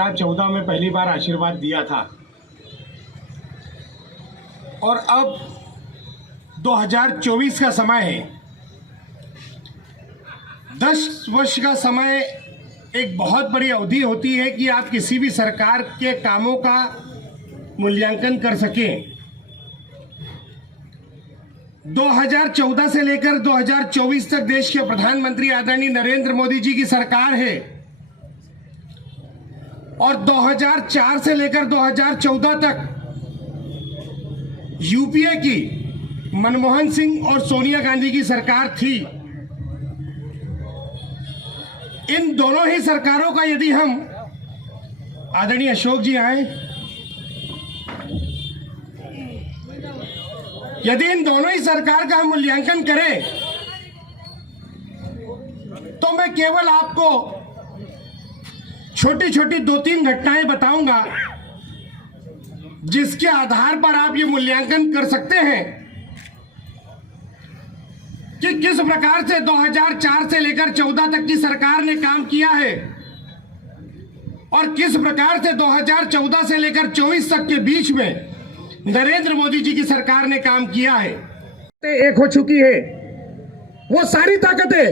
2014 में पहली बार आशीर्वाद दिया था और अब 2024 का समय है। 10 वर्ष का समय एक बहुत बड़ी अवधि होती है कि आप किसी भी सरकार के कामों का मूल्यांकन कर सकें। 2014 से लेकर 2024 तक देश के प्रधानमंत्री आदरणीय नरेंद्र मोदी जी की सरकार है और 2004 से लेकर 2014 तक यूपीए की मनमोहन सिंह और सोनिया गांधी की सरकार थी। इन दोनों ही सरकारों का यदि हम, आदरणीय अशोक जी आए, यदि इन दोनों ही सरकार का हम मूल्यांकन करें तो मैं केवल आपको छोटी छोटी 2-3 घटनाएं बताऊंगा जिसके आधार पर आप ये मूल्यांकन कर सकते हैं कि किस प्रकार से 2004 से लेकर 14 तक की सरकार ने काम किया है और किस प्रकार से 2014 से लेकर 24 तक के बीच में नरेंद्र मोदी जी की सरकार ने काम किया है। एक हो चुकी है वो सारी ताकतें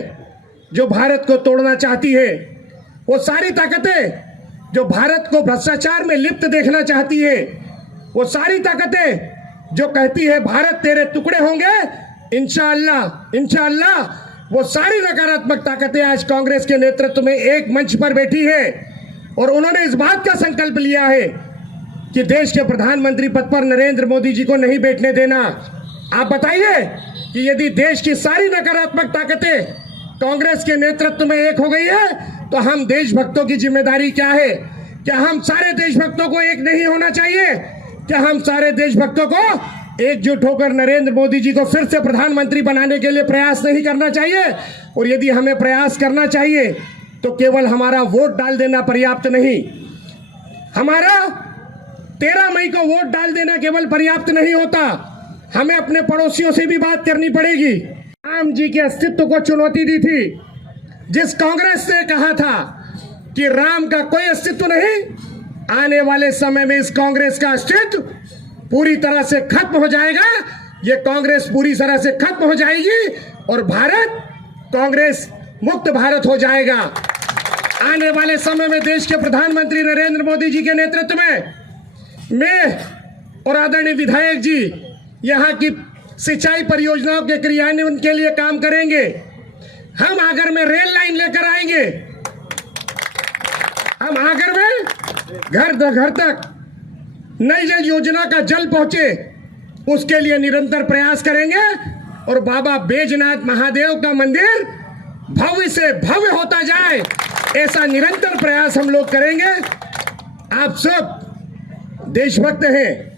जो भारत को तोड़ना चाहती है, वो सारी ताकतें जो भारत को भ्रष्टाचार में लिप्त देखना चाहती है, वो सारी ताकतें जो कहती है भारत तेरे टुकड़े होंगे इंशाअल्लाह इंशाअल्लाह, वो सारी नकारात्मक ताकतें आज कांग्रेस के नेतृत्व में एक मंच पर बैठी है और उन्होंने इस बात का संकल्प लिया है कि देश के प्रधानमंत्री पद पर नरेंद्र मोदी जी को नहीं बैठने देना। आप बताइए कि यदि देश की सारी नकारात्मक ताकतें कांग्रेस के नेतृत्व में एक हो गई है तो हम देशभक्तों की जिम्मेदारी क्या है? क्या हम सारे देशभक्तों को एक नहीं होना चाहिए? क्या हम सारे देशभक्तों को एकजुट होकर नरेंद्र मोदी जी को फिर से प्रधानमंत्री बनाने के लिए प्रयास नहीं करना चाहिए? और यदि हमें प्रयास करना चाहिए तो केवल हमारा वोट डाल देना पर्याप्त नहीं, हमारा 13 मई को वोट डाल देना केवल पर्याप्त नहीं होता, हमें अपने पड़ोसियों से भी बात करनी पड़ेगी। राम जी के अस्तित्व को चुनौती दी थी। जिस कांग्रेस ने कहा था कि राम का कोई अस्तित्व नहीं, आने वाले समय में इस कांग्रेस का अस्तित्व पूरी तरह से खत्म हो जाएगा। ये कांग्रेस पूरी तरह से खत्म हो जाएगी और भारत कांग्रेस मुक्त भारत हो जाएगा। आने वाले समय में देश के प्रधानमंत्री नरेंद्र मोदी जी के नेतृत्व में मैं और आदरणीय विधायक जी यहाँ की सिंचाई परियोजनाओं के क्रियान्वयन के लिए काम करेंगे। हम आगर में रेल लाइन लेकर आएंगे, हम आगर में घर तक नई जल योजना का जल पहुंचे उसके लिए निरंतर प्रयास करेंगे और बाबा बैजनाथ महादेव का मंदिर भव्य से भव्य होता जाए, ऐसा निरंतर प्रयास हम लोग करेंगे। आप सब देशभक्त हैं,